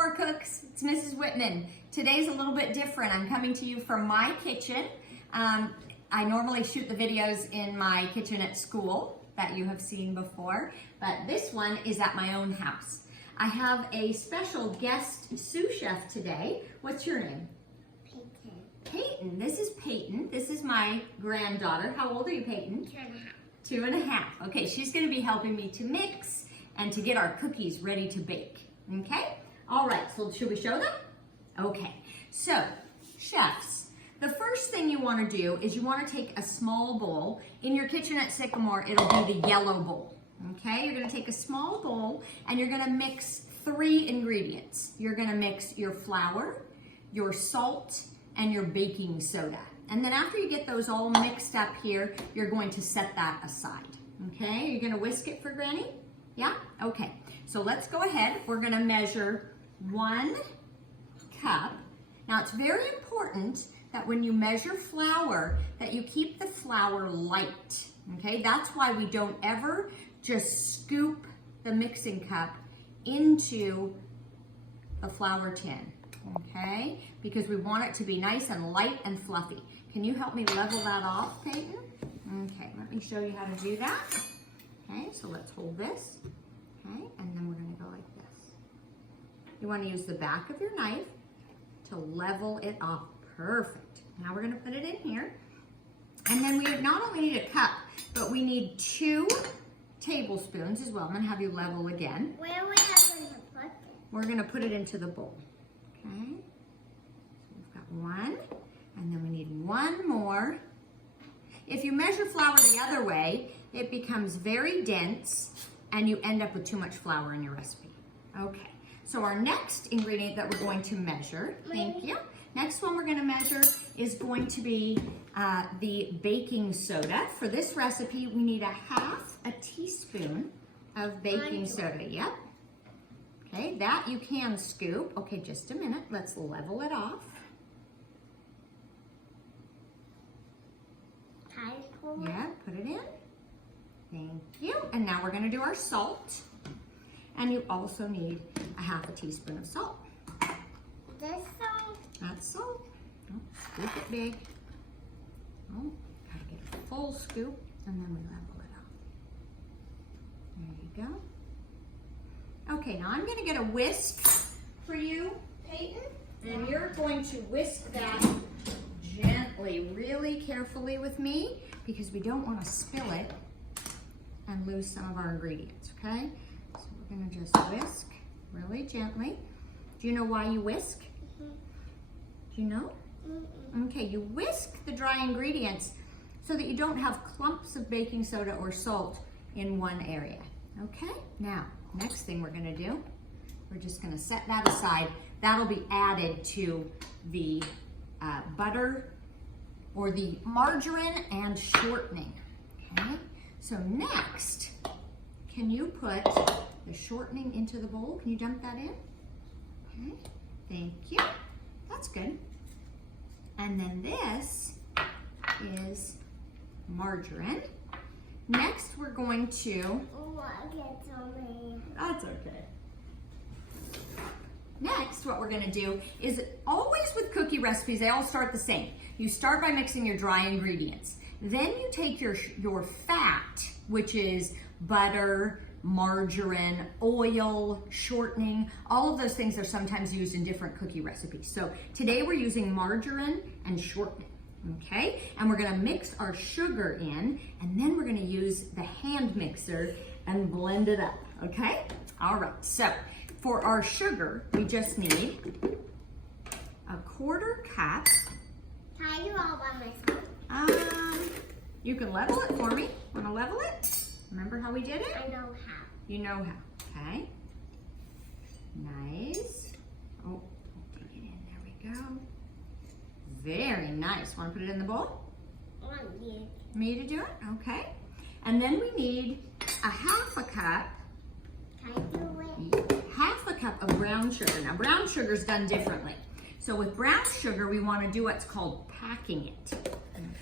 Sycamore Cooks, it's Mrs. Whitman. Today's a little bit different. I'm coming to you from my kitchen. I normally shoot the videos in my kitchen at school that you have seen before, but this one is at my own house. I have a special guest sous chef today. What's your name? Peyton. Peyton. This is Peyton. This is my granddaughter. How old are you, Peyton? 2.5. 2.5. Okay, she's going to be helping me to mix and to get our cookies ready to bake. Okay? All right, so should we show them? Okay, so chefs, the first thing you want to do is you want to take a small bowl. In your kitchen at Sycamore, it'll be the yellow bowl. Okay, you're going to take a small bowl and you're going to mix 3 ingredients. You're going to mix your flour, your salt, and your baking soda. And then after you get those all mixed up here, you're going to set that aside. Okay, you're going to whisk it for Granny? Yeah? Okay, so let's go ahead. We're going to measure 1 cup. Now it's very important that when you measure flour, that you keep the flour light. Okay, that's why we don't ever just scoop the mixing cup into the flour tin. Okay, because we want it to be nice and light and fluffy. Can you help me level that off, Peyton? Okay, let me show you how to do that. Okay, so let's hold this. Okay, and then we're going to go like this. You want to use the back of your knife to level it off. Perfect. Now we're going to put it in here. And then we not only need a cup, but we need 2 tablespoons as well. I'm going to have you level again. Where are we going to put it? We're going to put it into the bowl. Okay. So we've got 1, and then we need 1 more. If you measure flour the other way, it becomes very dense and you end up with too much flour in your recipe. Okay. So our next ingredient that we're going to measure, thank you. Next one we're going to measure is going to be the baking soda. For this recipe, we need 1/2 teaspoon of baking soda. Yep. Okay, that you can scoop. Okay, just a minute. Let's level it off. Yeah, put it in. Thank you. And now we're going to do our salt. And you also need 1/2 teaspoon of salt. This salt? That's salt. Oh, scoop it big. Oh, gotta get a full scoop, and then we level it off. There you go. Okay, now I'm gonna get a whisk for you, Peyton, and you're going to whisk that gently, really carefully with me, because we don't want to spill it and lose some of our ingredients, okay? So we're gonna just whisk really gently. Do you know why you whisk? Do you know? Okay, you whisk the dry ingredients so that you don't have clumps of baking soda or salt in one area. Okay, now, next thing we're gonna do, we're just gonna set that aside. That'll be added to the butter or the margarine and shortening. Okay, so next, can you put the shortening into the bowl? Can you dump that in? Okay, thank you. That's good. And then this is margarine. Next, we're going to... Oh, I get so many. That's okay. Next, what we're gonna do is, always with cookie recipes, they all start the same. You start by mixing your dry ingredients. Then you take your fat, which is butter, margarine, oil, shortening. All of those things are sometimes used in different cookie recipes. So today we're using margarine and shortening, okay? And we're gonna mix our sugar in, and then we're gonna use the hand mixer and blend it up, okay? All right, so for our sugar, we just need 1/4 cup. Can I do all by myself? You can level it for me. Wanna level it? Remember how we did it? I know how. You know how, okay? Nice. Oh, dig it in, there we go. Very nice. Want to put it in the bowl? You. Me to do it? Okay. And then we need 1/2 cup. Can I do it? 1/2 cup of brown sugar. Now, brown sugar is done differently. So with brown sugar, we want to do what's called packing it,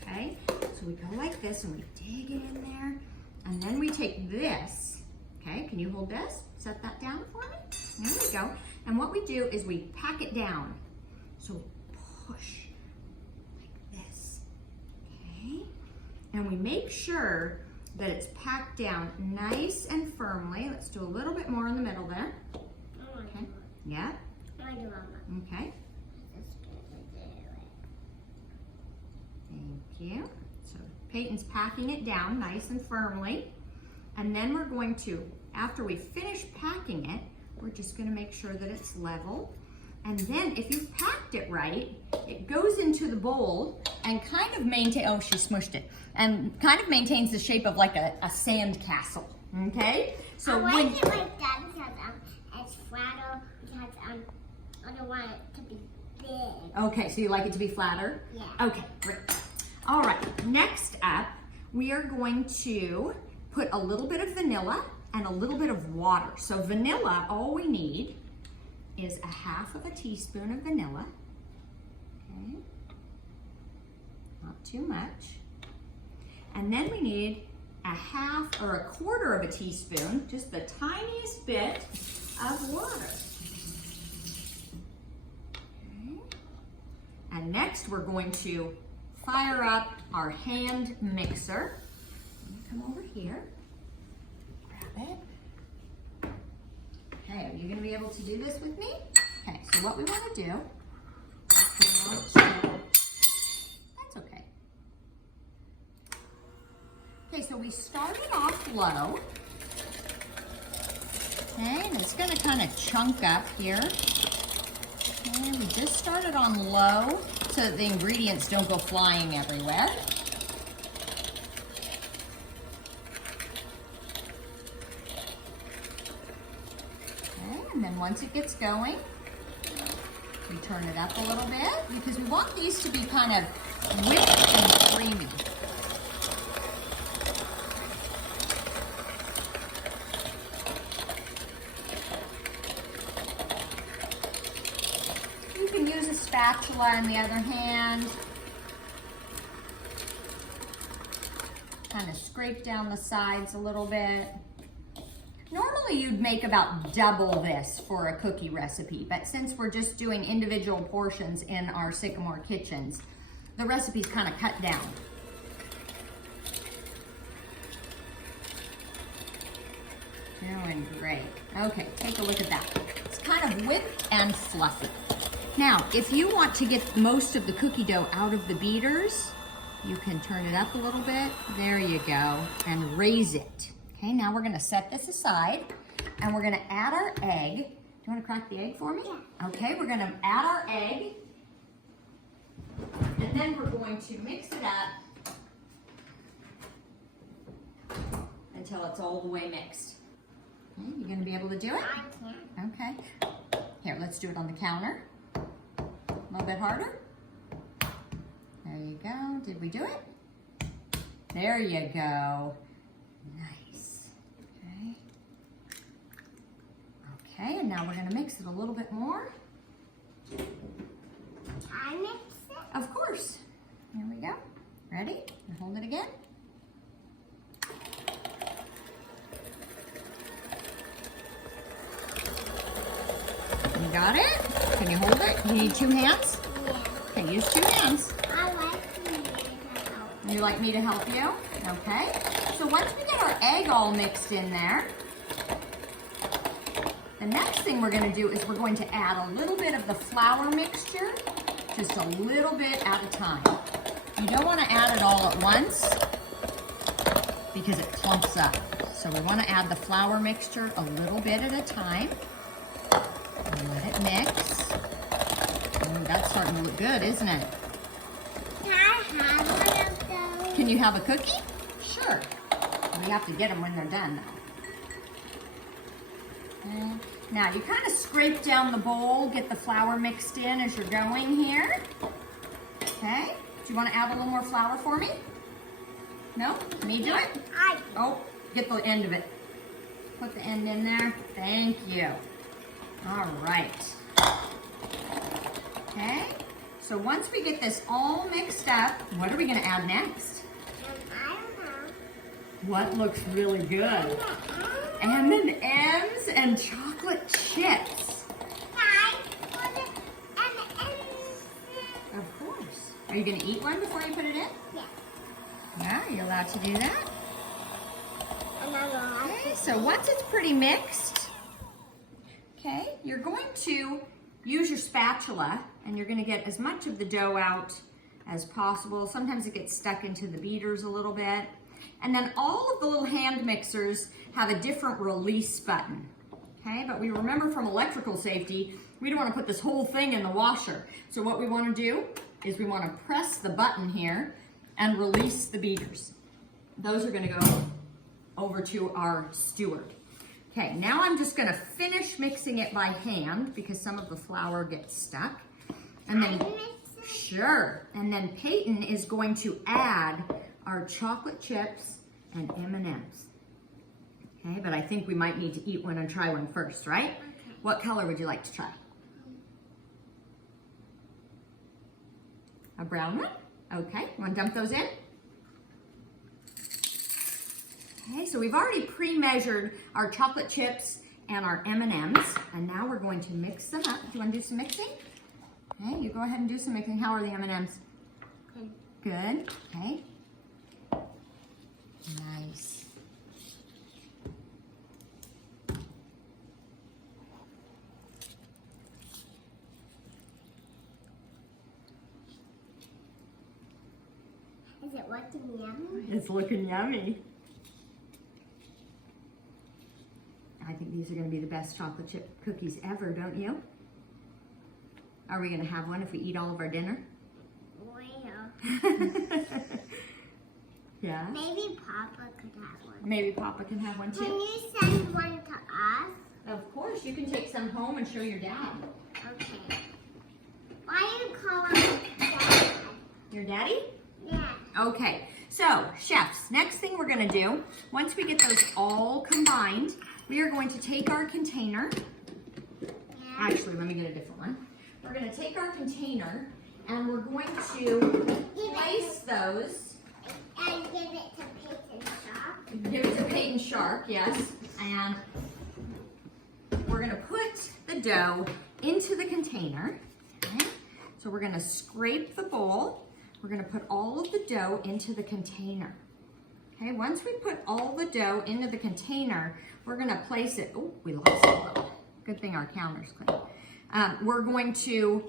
okay? So we go like this and we dig it in there. And then we take this, okay? Can you hold this? Set that down for me. There we go. And what we do is we pack it down. So push like this, okay? And we make sure that it's packed down nice and firmly. Let's do a little bit more in the middle there. Okay, yeah, okay. Thank you. So Peyton's packing it down nice and firmly. And then we're going to, after we finish packing it, we're just gonna make sure that it's level. And then if you've packed it right, it goes into the bowl and kind of oh, she smushed it, and kind of maintains the shape of like a sand castle, okay? So I like it like that because it's flatter, because I don't want it to be big. Okay, so you like it to be flatter? Yeah. Okay, great. All right, next up, we are going to put a little bit of vanilla and a little bit of water. So vanilla, all we need is 1/2 teaspoon of vanilla. Okay, not too much. And then we need 1/2 or 1/4 teaspoon, just the tiniest bit of water. Okay. And next we're going to fire up our hand mixer. Come over here, grab it. Okay, are you gonna be able to do this with me? Okay, so what we wanna do, that's okay. Okay, so we started off low. Okay, and it's gonna kind of chunk up here. Okay, we just started on low so that the ingredients don't go flying everywhere. And then once it gets going, we turn it up a little bit because we want these to be kind of whipped and creamy. You can use a spatula in the other hand. Kind of scrape down the sides a little bit. Normally you'd make about double this for a cookie recipe, but since we're just doing individual portions in our Sycamore kitchens, the recipe's kind of cut down. Doing great. Okay, take a look at that. It's kind of whipped and fluffy. Now, if you want to get most of the cookie dough out of the beaters, you can turn it up a little bit. There you go, and raise it. Okay, now we're gonna set this aside and we're gonna add our egg. Do you wanna crack the egg for me? Yeah. Okay, we're gonna add our egg and then we're going to mix it up until it's all the way mixed. Okay, you gonna be able to do it? I can. Okay. Here, let's do it on the counter. A little bit harder. There you go. Did we do it? There you go. Nice. Okay. Okay, and now we're going to mix it a little bit more. I mix it? Of course. Here we go. Ready? And hold it again. You got it? Can you hold it? You need 2 hands? Yeah. Okay, use 2 hands. I like to make it out. You like me to help you? Okay. So once we get our egg all mixed in there, the next thing we're going to do is we're going to add a little bit of the flour mixture, just a little bit at a time. You don't want to add it all at once because it clumps up. So we want to add the flour mixture a little bit at a time. And let it mix. Ooh, that's starting to look good, isn't it? Can I have one of those? Can you have a cookie? Sure. We have to get them when they're done, though. Okay. Now, you kind of scrape down the bowl, get the flour mixed in as you're going here. Okay. Do you want to add a little more flour for me? No? Me do it? Oh, get the end of it. Put the end in there. Thank you. All right. Okay. So once we get this all mixed up, what are we going to add next? I don't know. What looks really good? M&Ms and chocolate chips. you gonna eat one before you put it in? Yeah. Yeah, you're allowed to do that. Another one. Okay, so once it's pretty mixed, okay, you're going to use your spatula and you're gonna get as much of the dough out as possible. Sometimes it gets stuck into the beaters a little bit. And then all of the little hand mixers have a different release button, okay? But we remember from electrical safety, we don't wanna put this whole thing in the washer. So what we wanna do is we wanna press the button here and release the beaters. Those are gonna go over to our steward. Okay, now I'm just gonna finish mixing it by hand because some of the flour gets stuck. And then, sure, and then Peyton is going to add our chocolate chips and M&Ms. Okay, but I think we might need to eat one and try one first, right? Okay. What color would you like to try? A brown one? Okay, you wanna dump those in? Okay, so we've already pre-measured our chocolate chips and our M&Ms, and now we're going to mix them up. Do you want to do some mixing? Okay, you go ahead and do some mixing. How are the M&Ms? Good. Good, okay. Nice. Is it looking yummy? It's looking yummy. I think these are going to be the best chocolate chip cookies ever, don't you? Are we going to have one if we eat all of our dinner? Well, Yeah. maybe Papa could have one. Maybe Papa can have one Can too. you send one to us? Of course, you can take some home and show your dad. Okay. Why do you call him Dad? Your daddy? Yeah. Okay, so chefs, next thing we're gonna do, once we get those all combined, we are going to take our container. Yeah. Actually, let me get a different one. We're gonna take our container and we're going to place those. And give it to Peyton Shaw. Give it to Peyton Sharp, yes. And we're gonna put the dough into the container. Okay? So we're gonna scrape the bowl. We're gonna put all of the dough into the container. Okay, once we put all the dough into the container, we're gonna place it, oh, we lost a little. Good thing our counter's clean. We're going to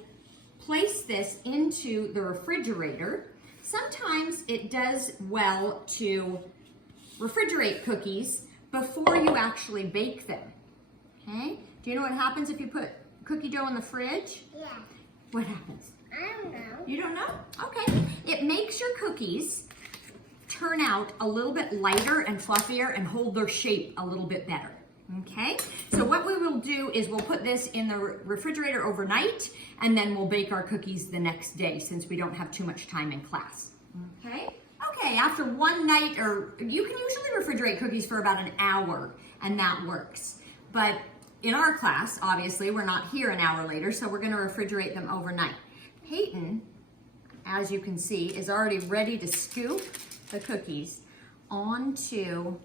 place this into the refrigerator. Sometimes it does well to refrigerate cookies before you actually bake them, okay? Do you know what happens if you put cookie dough in the fridge? Yeah. What happens? I don't know. You don't know? Okay. It makes your cookies turn out a little bit lighter and fluffier and hold their shape a little bit better. Okay? So what we will do is we'll put this in the refrigerator overnight and then we'll bake our cookies the next day since we don't have too much time in class. Okay? Okay, after one night, or you can usually refrigerate cookies for about an hour and that works. But in our class, obviously, we're not here an hour later, so we're gonna refrigerate them overnight. Peyton, as you can see, is already ready to scoop the cookies onto,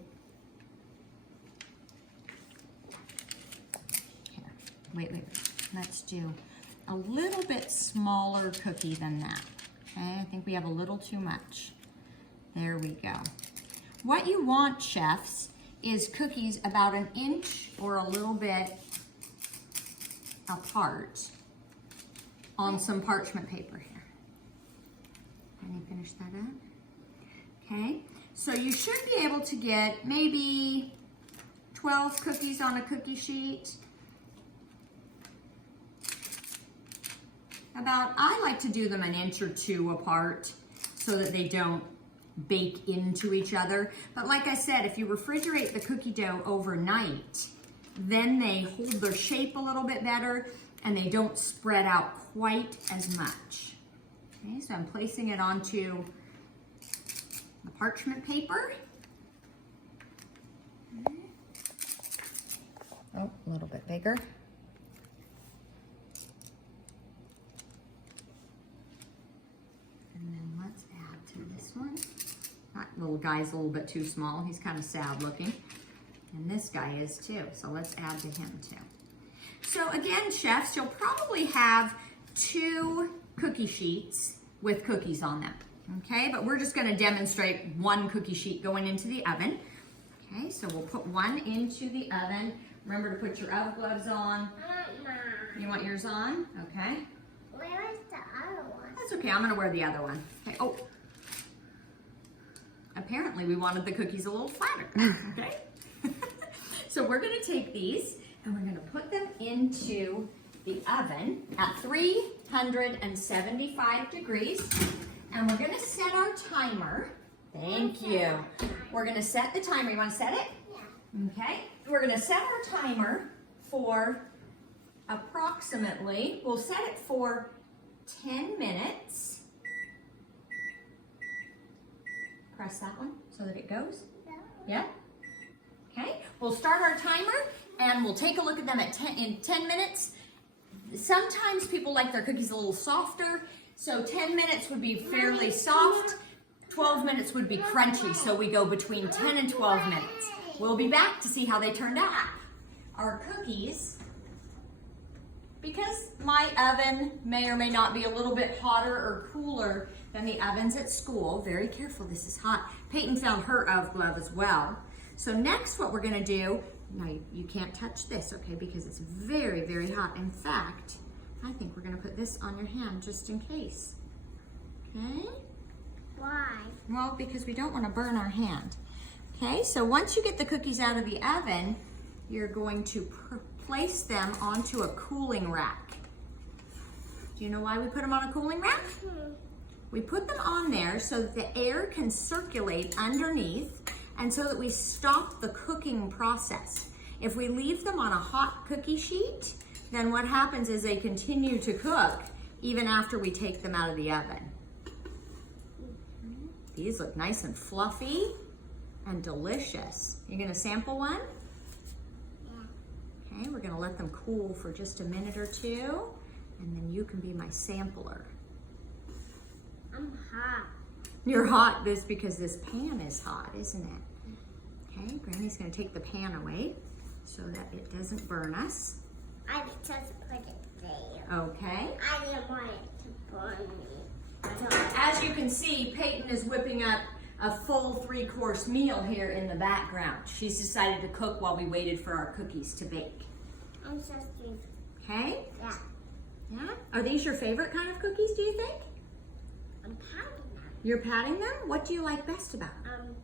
here, wait, let's do a little bit smaller cookie than that. Okay, I think we have a little too much. There we go. What you want, chefs, is cookies about an inch or a little bit apart on some parchment paper here. Can you finish that up? Okay, so you should be able to get maybe 12 cookies on a cookie sheet. I like to do them an inch or two apart so that they don't bake into each other. But like I said, if you refrigerate the cookie dough overnight, then they hold their shape a little bit better and they don't spread out quite as much. Okay, so I'm placing it onto the parchment paper. Oh, a little bit bigger. And then let's add to this one. That little guy's a little bit too small. He's kind of sad looking. And this guy is too, so let's add to him too. So again, chefs, you'll probably have 2 cookie sheets with cookies on them. Okay, but we're just gonna demonstrate one cookie sheet going into the oven. Okay, so we'll put one into the oven. Remember to put your oven gloves on. You want yours on? Okay. Where is the other one? That's okay, I'm gonna wear the other one. Okay, oh. Apparently we wanted the cookies a little flatter, okay? So we're gonna take these and we're gonna put them into the oven at 375 degrees. And we're gonna set our timer. Thank you. We're gonna set the timer. You wanna set it? Yeah. Okay. We're gonna set our timer for approximately, we'll set it for 10 minutes. Press that one so that it goes. Yeah? Okay. We'll start our timer and we'll take a look at them in 10 minutes. Sometimes people like their cookies a little softer, so 10 minutes would be fairly soft. 12 minutes would be crunchy, so we go between 10 and 12 minutes. We'll be back to see how they turned out. Our cookies, because my oven may or may not be a little bit hotter or cooler than the ovens at school. Very careful, this is hot. Peyton found her oven glove as well. So next what we're gonna do, now you can't touch this, okay, because it's very, very hot. In fact, I think we're gonna put this on your hand just in case, okay? Why? Well, because we don't wanna burn our hand. Okay, so once you get the cookies out of the oven, you're going to place them onto a cooling rack. Do you know why we put them on a cooling rack? We put them on there so that the air can circulate underneath and so that we stop the cooking process. If we leave them on a hot cookie sheet, then what happens is they continue to cook even after we take them out of the oven. These look nice and fluffy and delicious. You gonna sample one? Yeah. Okay, we're gonna let them cool for just a minute or two, and then you can be my sampler. I'm hot. You're hot this because this pan is hot, isn't it? Okay, Granny's gonna take the pan away so that it doesn't burn us. I just put it there. Okay. I didn't want it to burn me. As you can see, Peyton is whipping up a full 3-course meal here in the background. She's decided to cook while we waited for our cookies to bake. I'm so stupid. Okay? Yeah. Yeah? Are these your favorite kind of cookies, do you think? I'm patting them. You're patting them? What do you like best about them?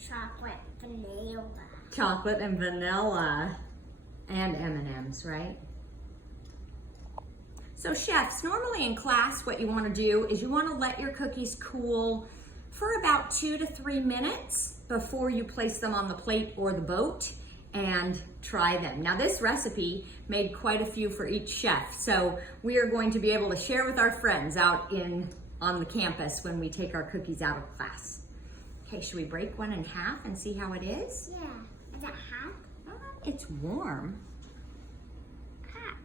Chocolate vanilla. Chocolate and vanilla. And M&Ms, right? So chefs, normally in class what you want to do is you want to let your cookies cool for about 2 to 3 minutes before you place them on the plate or the boat and try them. Now this recipe made quite a few for each chef, so we are going to be able to share with our friends out on the campus when we take our cookies out of class. Okay, should we break one in half and see how it is? Yeah. Is it hot? It's warm. Hot.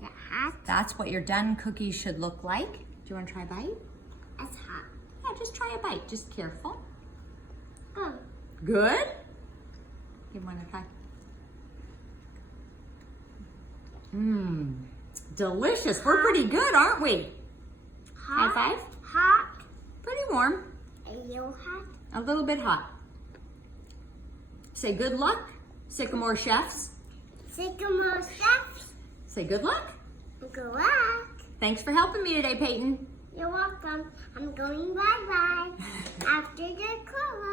Is it hot? That's what your done cookies should look like. Do you want to try a bite? It's hot. Yeah, just try a bite. Just careful. Oh. Good? You want to try? Mmm. Delicious. We're pretty good, aren't we? Hot. High five? Hot. Pretty warm. A little hot. A little bit hot. Say good luck, Sycamore chefs. Sycamore chefs. Say good luck. Good luck. Thanks for helping me today, Peyton. You're welcome. I'm going bye-bye. After the call.